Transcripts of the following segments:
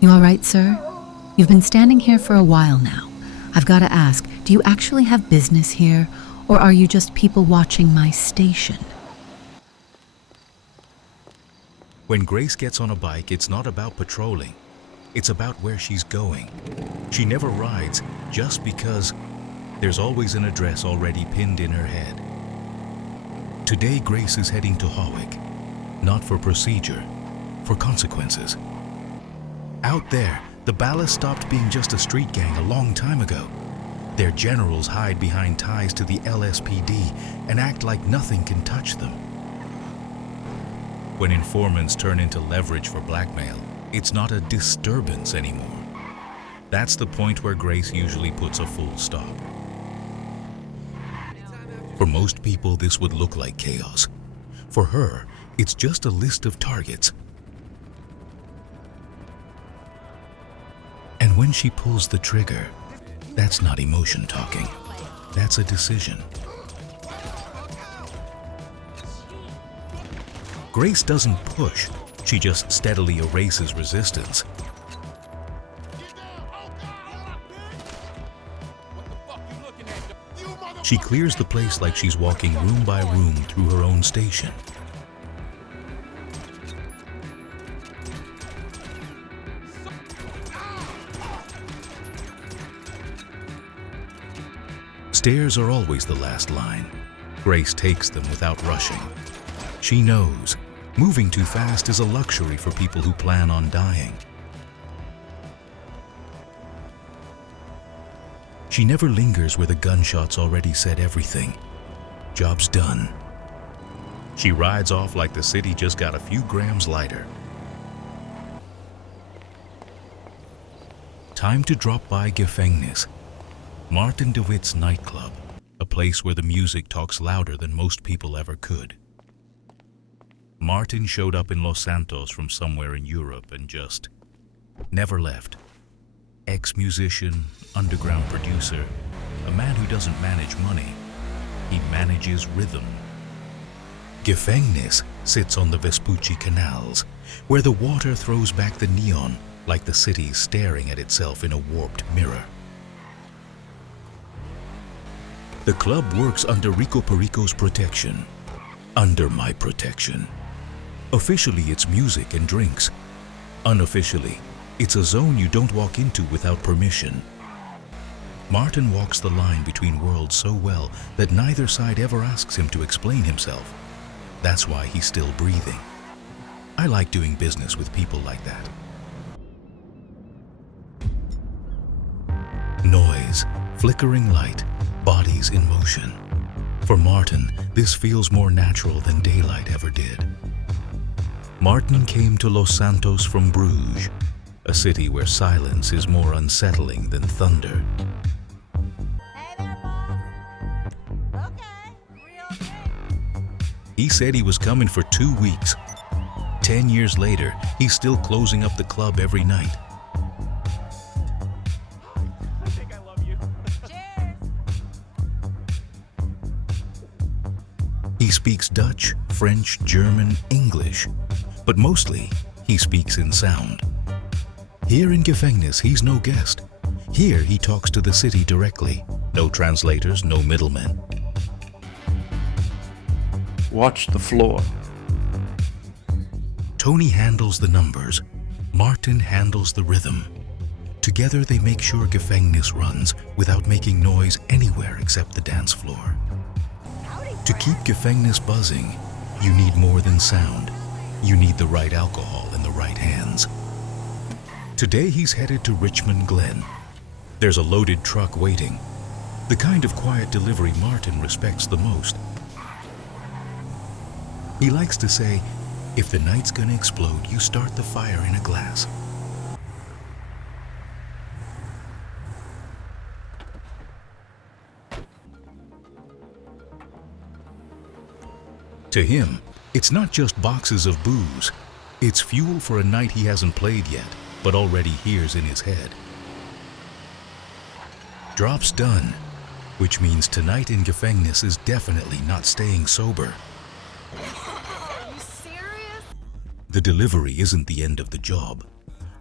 You all right, sir? You've been standing here for a while now. I've got to ask, do you actually have business here, or are you just people watching my station? When Grace gets on a bike, it's not about patrolling. It's about where she's going. She never rides just because there's always an address already pinned in her head. Today, Grace is heading to Hawick, not for procedure, for consequences. Out there, the ballast stopped being just a street gang a long time ago. Their generals hide behind ties to the LSPD and act like nothing can touch them. When informants turn into leverage for blackmail, it's not a disturbance anymore. That's the point where Grace usually puts a full stop. For most people, this would look like chaos. For her, it's just a list of targets. And when she pulls the trigger, that's not emotion talking. That's a decision. Grace doesn't push. She just steadily erases resistance. She clears the place like she's walking room by room through her own station. Stairs are always the last line. Grace takes them without rushing. She knows moving too fast is a luxury for people who plan on dying. She never lingers where the gunshots already said everything. Job's done. She rides off like the city just got a few grams lighter. Time to drop by Gefängnis, Maarten de Wit's nightclub, a place where the music talks louder than most people ever could. Maarten showed up in Los Santos from somewhere in Europe and just never left. Ex-musician, underground producer, a man who doesn't manage money, he manages rhythm. Gefängnis sits on the Vespucci canals, where the water throws back the neon like the city staring at itself in a warped mirror. The club works under Rico Perico's protection, under my protection. Officially, it's music and drinks. Unofficially, it's a zone you don't walk into without permission. Maarten walks the line between worlds so well that neither side ever asks him to explain himself. That's why he's still breathing. I like doing business with people like that. Noise, flickering light, bodies in motion. For Maarten, this feels more natural than daylight ever did. Maarten came to Los Santos from Bruges, a city where silence is more unsettling than thunder. Hey there, boss. Okay, real thing. He said he was coming for 2 weeks. 10 years later, he's still closing up the club every night. I think I love you. Cheers. He speaks Dutch, French, German, English, but mostly he speaks in sound. Here in Gefängnis, he's no guest. Here he talks to the city directly. No translators, no middlemen. Watch the floor. Tony handles the numbers. Maarten handles the rhythm. Together they make sure Gefängnis runs without making noise anywhere except the dance floor. To keep Gefängnis buzzing, you need more than sound. You need the right alcohol in the right hands. Today he's headed to Richmond Glen. There's a loaded truck waiting. The kind of quiet delivery Maarten respects the most. He likes to say, if the night's gonna explode, you start the fire in a glass. To him, it's not just boxes of booze. It's fuel for a night he hasn't played yet, but already hears in his head. Drop's done, which means tonight in Gefängnis is definitely not staying sober. Are you serious? The delivery isn't the end of the job.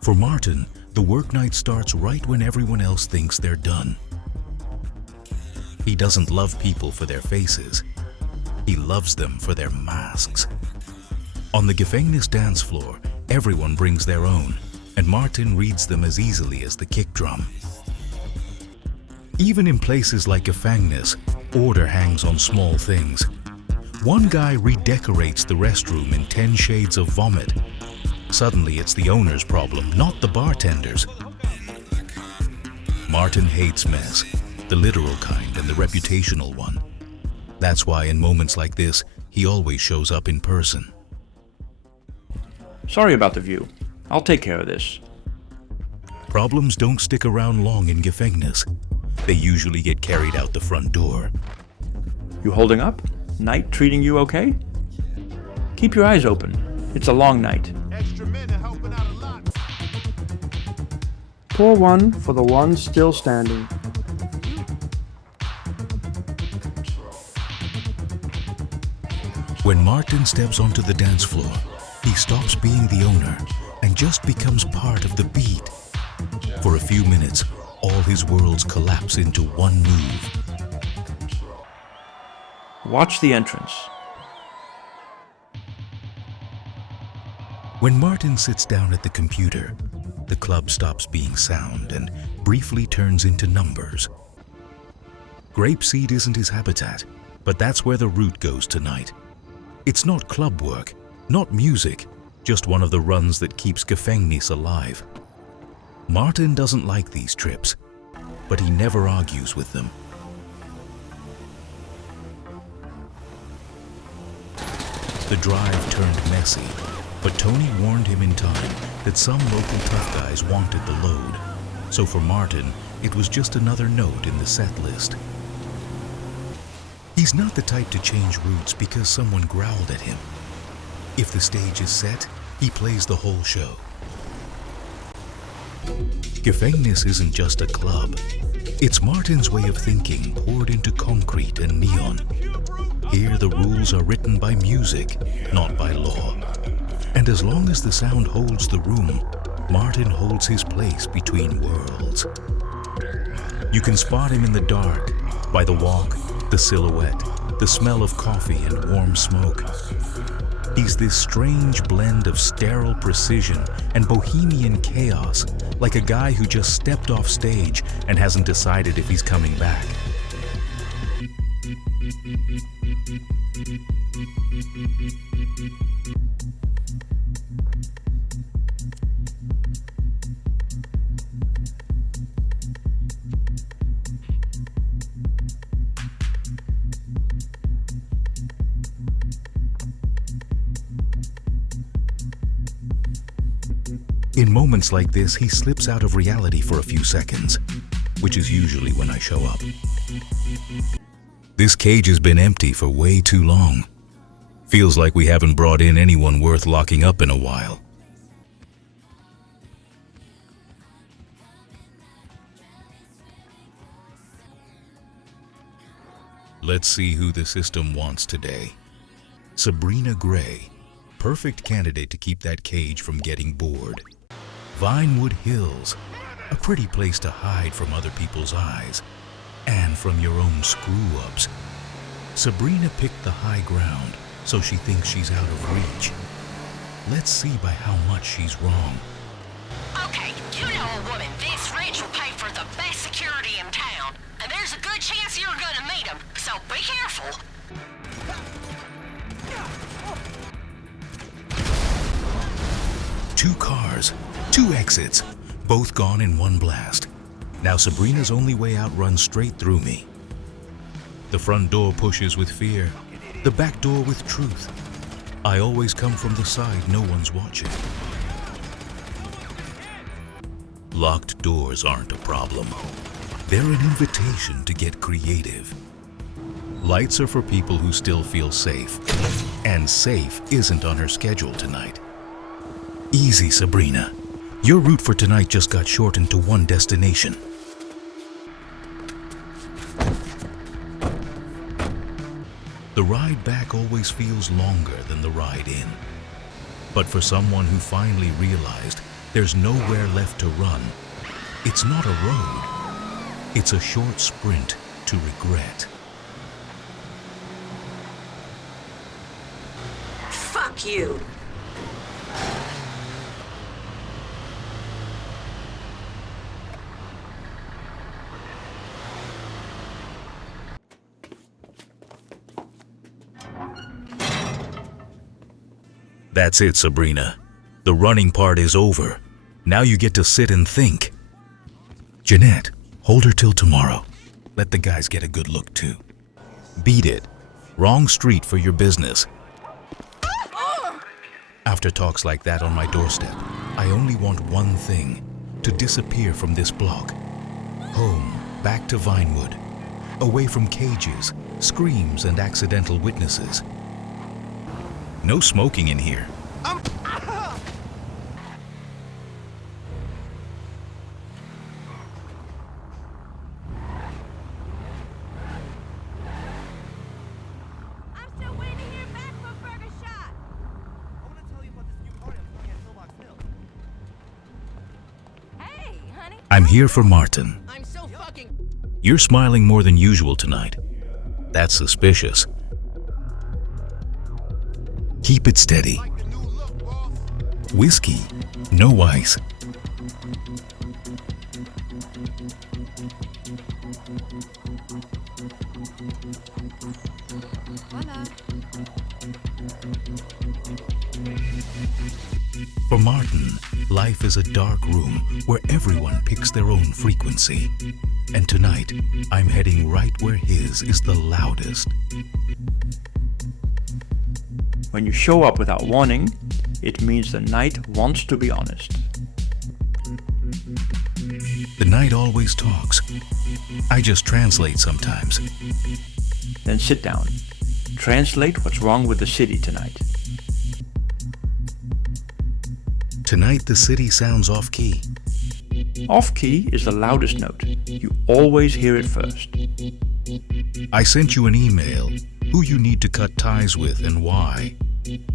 For Maarten, the work night starts right when everyone else thinks they're done. He doesn't love people for their faces. He loves them for their masks. On the Gefängnis dance floor, everyone brings their own, and Maarten reads them as easily as the kick drum. Even in places like Gefängnis, order hangs on small things. One guy redecorates the restroom in 10 shades of vomit. Suddenly it's the owner's problem, not the bartender's. Maarten hates mess, the literal kind and the reputational one. That's why in moments like this, he always shows up in person. Sorry about the view. I'll take care of this. Problems don't stick around long in Gefängnis. They usually get carried out the front door. You holding up? Night treating you okay? Keep your eyes open. It's a long night. Extra men are helping out a lot. Pour one for the ones still standing. When Maarten steps onto the dance floor, he stops being the owner and just becomes part of the beat. For a few minutes, all his worlds collapse into one move. Watch the entrance. When Maarten sits down at the computer, the club stops being sound and briefly turns into numbers. Grapeseed isn't his habitat, but that's where the route goes tonight. It's not club work, not music, just one of the runs that keeps Gefängnis alive. Maarten doesn't like these trips, but he never argues with them. The drive turned messy, but Tony warned him in time that some local tough guys wanted the load. So for Maarten, it was just another note in the set list. He's not the type to change routes because someone growled at him. If the stage is set, he plays the whole show. Gefängnis isn't just a club. It's Maarten's way of thinking poured into concrete and neon. Here the rules are written by music, not by law. And as long as the sound holds the room, Maarten holds his place between worlds. You can spot him in the dark, by the walk, the silhouette, the smell of coffee and warm smoke. He's this strange blend of sterile precision and bohemian chaos, like a guy who just stepped off stage and hasn't decided if he's coming back. In moments like this, he slips out of reality for a few seconds, which is usually when I show up. This cage has been empty for way too long. Feels like we haven't brought in anyone worth locking up in a while. Let's see who the system wants today. Sabrina Gray, perfect candidate to keep that cage from getting bored. Vinewood Hills, a pretty place to hide from other people's eyes and from your own screw-ups. Sabrina picked the high ground, so she thinks she's out of reach. Let's see by how much she's wrong. Okay, you know a woman this rich will pay for the best security in town, and there's a good chance you're gonna meet him, so be careful. Two cars, two exits, both gone in one blast. Now Sabrina's only way out runs straight through me. The front door pushes with fear, the back door with truth. I always come from the side no one's watching. Locked doors aren't a problem. They're an invitation to get creative. Lights are for people who still feel safe, and safe isn't on her schedule tonight. Easy, Sabrina. Your route for tonight just got shortened to one destination. The ride back always feels longer than the ride in. But for someone who finally realized There's nowhere left to run. It's not a road. It's a short sprint to regret. Fuck you! That's it, Sabrina. The running part is over. Now you get to sit and think. Jeanette, hold her till tomorrow. Let the guys get a good look too. Beat it. Wrong street for your business. After talks like that on my doorstep, I only want one thing: to disappear from this block. Home, back to Vinewood. Away from cages, screams, and accidental witnesses. No smoking in here. I'm still waiting to hear back from Burger Shot. I want to tell you about this new party I'm throwing at Pillbox Mill. Hey, honey. I'm here for Maarten. I'm so fucking... You're smiling more than usual tonight. That's suspicious. Keep it steady. Like the new look, boss. Whiskey, no ice. For Maarten, life is a dark room where everyone picks their own frequency. And tonight, I'm heading right where his is the loudest. When you show up without warning, it means the night wants to be honest. The night always talks. I just translate sometimes. Then sit down. Translate what's wrong with the city tonight. Tonight the city sounds off-key. Off-key is the loudest note. You always hear it first. I sent you an email. Who you need to cut ties with and why.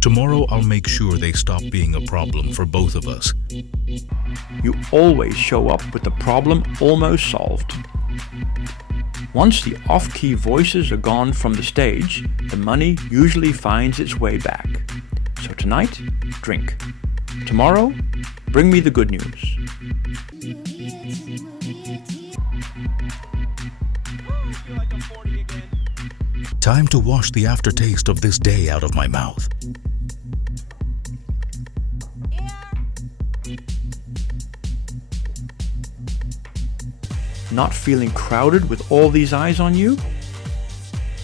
Tomorrow I'll make sure they stop being a problem for both of us. You always show up with the problem almost solved. Once the off-key voices are gone from the stage, the money usually finds its way back. So tonight, drink. Tomorrow, bring me the good news. I feel like I'm 40 again. Time to wash the aftertaste of this day out of my mouth. Yeah. Not feeling crowded with all these eyes on you?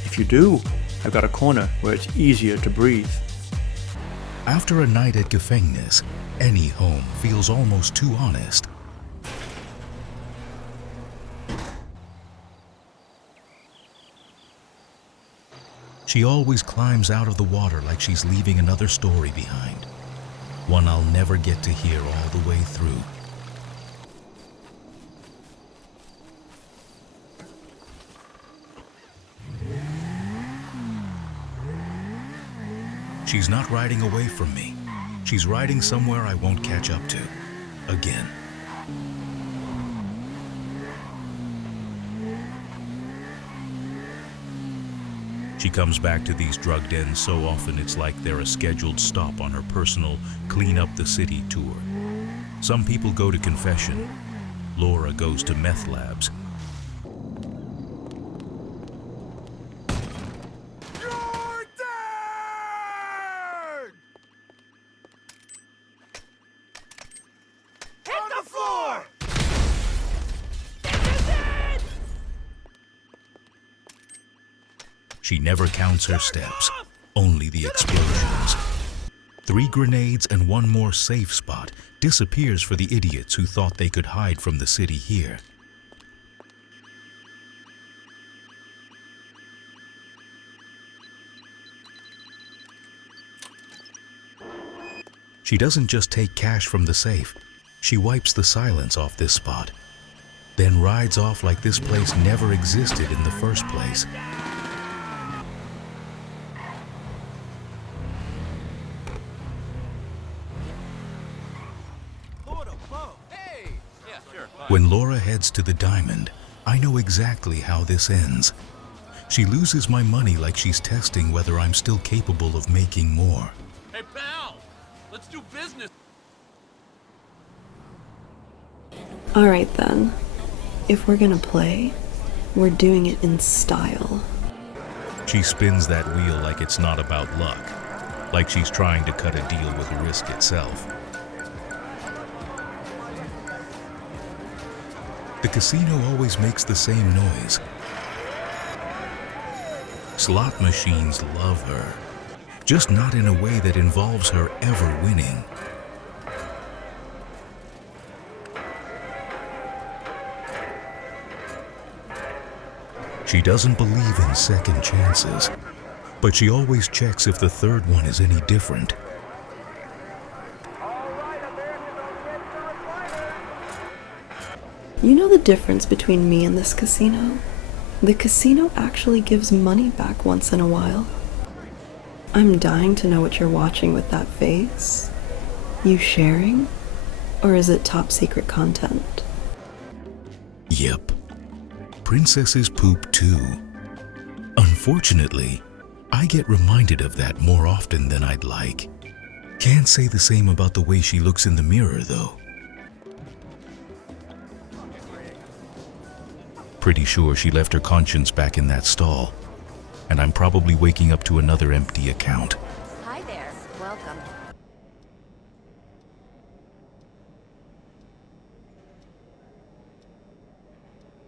If you do, I've got a corner where it's easier to breathe. After a night at Gefängnis, any home feels almost too honest. She always climbs out of the water like she's leaving another story behind. One I'll never get to hear all the way through. She's not riding away from me. She's riding somewhere I won't catch up to. Again. She comes back to these drug dens so often it's like they're a scheduled stop on her personal clean up the city tour. Some people go to confession. Lora goes to meth labs. You're dead! On the floor! She never counts her steps, only the explosions. 3 grenades and one more safe spot disappears for the idiots who thought they could hide from the city here. She doesn't just take cash from the safe, she wipes the silence off this spot, then rides off like this place never existed in the first place. Loro, When Lora heads to the diamond, I know exactly how this ends. She loses my money like she's testing whether I'm still capable of making more. Hey, pal! Let's do business! Alright then. If we're gonna play, we're doing it in style. She spins that wheel like it's not about luck, like she's trying to cut a deal with risk itself. The casino always makes the same noise. Slot machines love her, just not in a way that involves her ever winning. She doesn't believe in second chances, but she always checks if the third one is any different. You know the difference between me and this casino? The casino actually gives money back once in a while. I'm dying to know what you're watching with that face. You sharing? Or is it top secret content? Yep. Princesses poop too. Unfortunately, I get reminded of that more often than I'd like. Can't say the same about the way she looks in the mirror, though. Pretty sure she left her conscience back in that stall, and I'm probably waking up to another empty account.